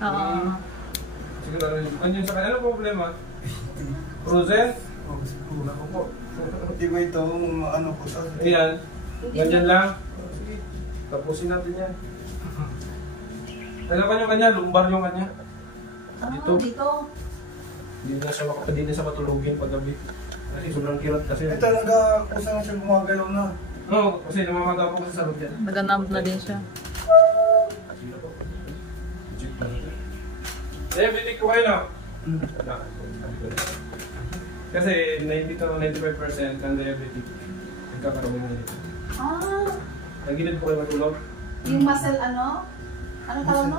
Oo. Siguro yun sa kanya. Ano problema? Frozen? Wala ko po. Hindi ko ito ano ko sa... Ayan. Ganyan lang. Sige. Tapusin natin yan. Ano kanya? Lumbar yung kanya. Dito. Hindi na siya matulogin pag gabi. Kasi sobrang kirot kasi. Eh talaga, kung saan siya gumagalaw na. Oo, kasi namamagaw ko sa sarap yan. Naganamp na din siya. Diabetic ko kayo na? Kasi 90 to 95% ng diabetic nagkakaroon ng ganito. Nagilid po kayo matulog? Yung muscle ano? Anong tawag mo?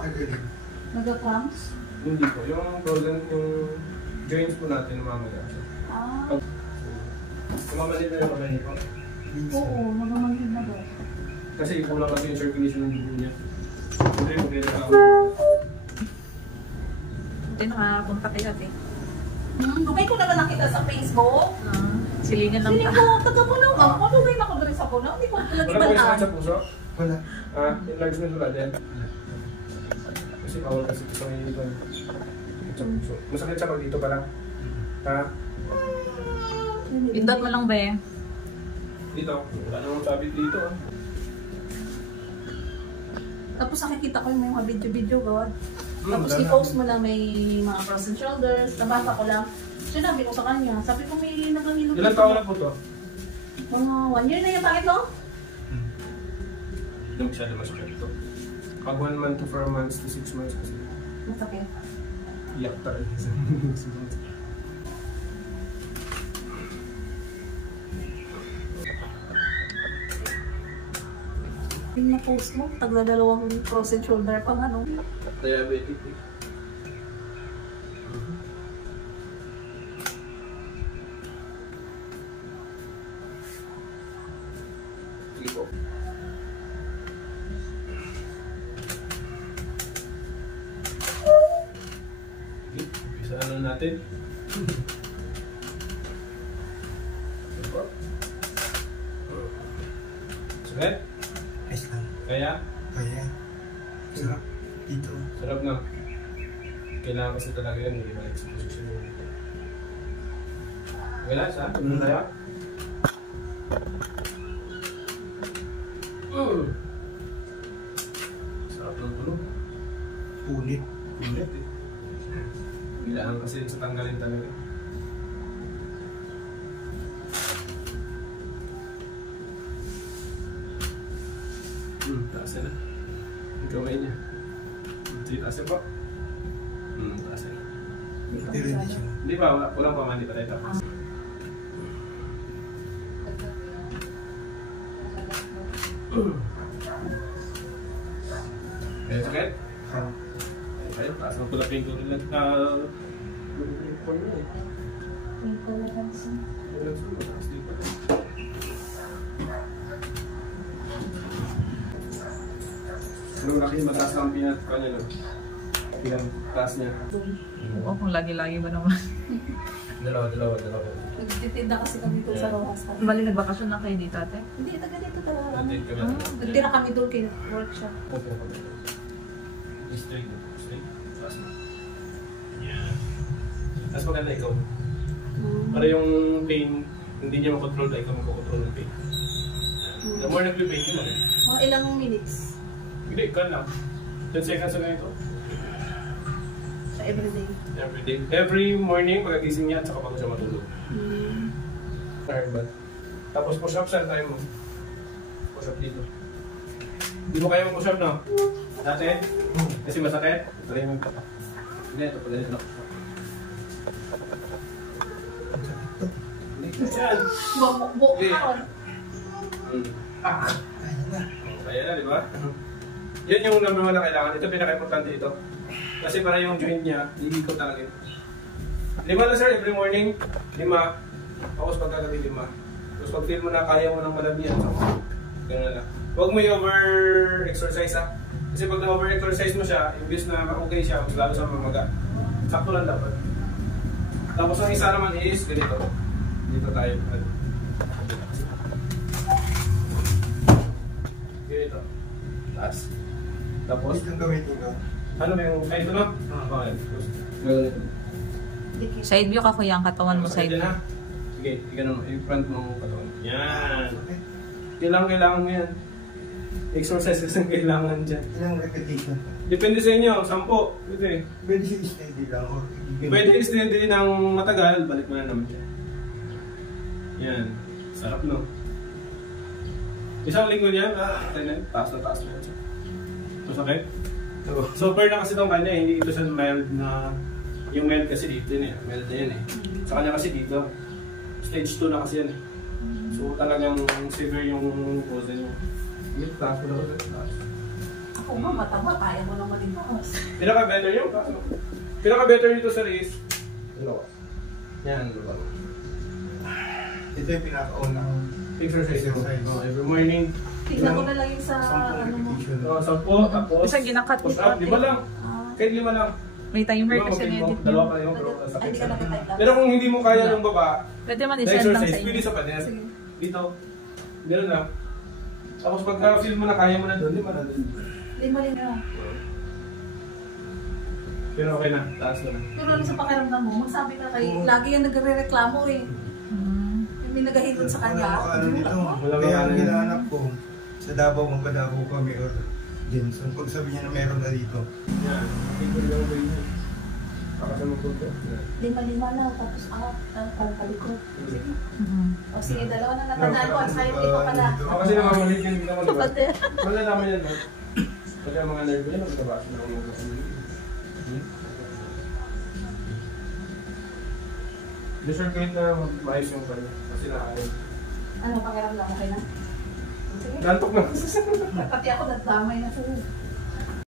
Nag-cramps? Hindi po. Yung frozen, yung joints po natin namamagaw siya. Namamanid na yung kamay ko. Oo, nagamanhid na ba? Kasi kulang kasi yung circulation ng dugo niya. Hindi mo kaya ako. Hindi nakapunta kay ate. Dugay ko naman nakita sa Facebook. Silingan lang Sili ko, taga-puno ka. Malugay na ko doon sa puno. Hindi ko Wala po nag-ibalaan. yung sa puso? Wala. Enlargement wala din. Kasi bawal kasi ito sa may dito. Sa puso. Masakit siya pag dito pa lang. Ha? Indot mo lang ba eh? Dito. Wala namang sabit dito. Tapos nakikita ko yung mga video-video, God. Tapos i-post mo lang may mga frozen shoulders. Nabasa ko lang. Sinabi ko sa kanya. Sabi ko may nagangilog. Ilan taon na po to? Mga 1 year na yung bakit no? Hindi masyado masakit ito. Pag 1 month to 4 months to 6 months kasi. Masakit. Iyak tayo. Yung na-post mo, tagla-dalawang frozen shoulder pang ano. Diabetic eh. Sige po. Sige, umpisa ano natin. Sige po. Sakit? Ayos lang. Kaya? Kaya. Sarap. Dito. Sarap na. Kailangan kasi talaga yun, hindi ba sa posisyon mo. Wala siya? Tuloy na tayo? Sarap ng tulog. Punit. Pilit eh. Kailangan kasi sa tanggalin talaga. Taas na. Yung kamay niya. Sige, taas na po. Taas na. Pero hindi siya. Hindi ba? Walang pamandi pa tayo tapos. Kaya sakit? Ayun, taas ng pula pink ko rin lang. Pero laki mataas ang pinat pa niya, no? Ilang taas niya? Oo, kung lagi-lagi ba naman. Dalawa. Nagtitinda kasi kami dito sa Rojas. Bali, nagbakasyon na kayo dito ate? Hindi, taga dito talaga kami. Nandito kami. Nagtira kami doon kay workshop. Straight. Taas mo. Yan. Tapos maganda ikaw. Para yung pain, hindi niya makontrol na ikaw magkocontrol ng pain. The more nagpe-pain, yun lang. Mga ilang minutes Hindi, kan lang. 10 seconds na ganito. sa everyday. Every day. Every morning, pagkagising niya at saka bago siya matulog. Tired ba? Tapos push-up, saan tayo mo? Push-up dito. Hindi mo kaya mag-push-up, no? Dati? Kasi masakit? Try mo. Hindi, ito pala ito na push-up. Hindi ka yan. Buo Hindi. ka. Kaya na, di ba? Yan yung number 1 na kailangan. Ito pinaka-importante ito. Kasi para yung joint niya, liliko talaga ito. 5 na sir, every morning. 5. Tapos pagkagabi 5. Tapos pag feel mo na kaya mo ng malamihan, gano'n na lang. Huwag mo i-over-exercise ha. Kasi pag na-over-exercise mo siya, imbis na okay siya, mas lalo sa mamaga. Sakto lang dapat. Tapos ang isa naman is ganito. Dito tayo. Ganito. Taas. Tapos? Dito gamitin ko. Ano ba yung, ay ito na? Okay. Ganito. Dikit. Side view ka kuya, ang katawan mo side view. na. Sige, tignan mo, yung front mo katawan. Yan. Kailangan mo yan. Exercise kasi kailangan dyan. Ilang repetition? Depende sa inyo, 10. Pwede. Pwede siya steady lang or Pwede i-steady ng matagal, balik mo na naman siya. Yan. Sarap no? Isang linggo niya, taas na siya. Masakit? Super na kasi itong kanya, hindi ito sa mild na... Yung mild kasi dito yun eh, mild na yan eh. Sa kanya kasi dito, stage 2 na kasi yan eh. So talagang severe yung pose niya. Yung taas mo na kasi taas. Ako nga, mataba. Kaya mo naman din ako. Pinaka-better yung taas mo. Pinaka-better nito sa race. Ano? Yan, diba? Ito yung pinakaunang Exercise mo. Exercise. Oh, every morning. Tingnan ko na lang yung sa 10 ano mo. repetition. Oh, 10, tapos Basta ginakat push mo up, 5 lang. Ah. Kahit 5 lang. May timer Diba, kasi mag-film mo, na-edit dalawa mo. pa yung pero Ay, sakit hindi ka sa nakatay lang. Pero kung hindi mo kaya ng baba, Pwede man the isend lang sa exercise, pwede inyo. sa pader. Sige. Dito. Gano'n lang. Tapos pagka-feel mo na kaya mo na doon, 5 na doon. Lima na. Pero okay na, taas na. Pero ano sa pakiramdam mo, magsabi ka kay, lagi yan nagre-reklamo eh. Hmm. Yung may nagahilot sa kanya. Wala makaano nito. Wala Kaya makaano ang nito. hinahanap ko, sa Davao, magpa-Davao kami or Jensen. Pag sabi niya na meron na dito, Yan. Tingko lang ba yun? Pakasal mo po ito. Lima na, tapos palikot. Sige. Mhm. O sige, dalawa na natandaan ko. At sa'yo, iba pala. Ako kasi namamalit yung hindi naman diba? Pati. Malalaman yan ba? Pagka mga nerve yan, magtabas na ako mga kapamilya. Deserve kahit na maayos yung kanya. Kasi nakakain. Ano, pakiramdam, okay na? Sige. Gantok na. Pati ako, nadamay na po.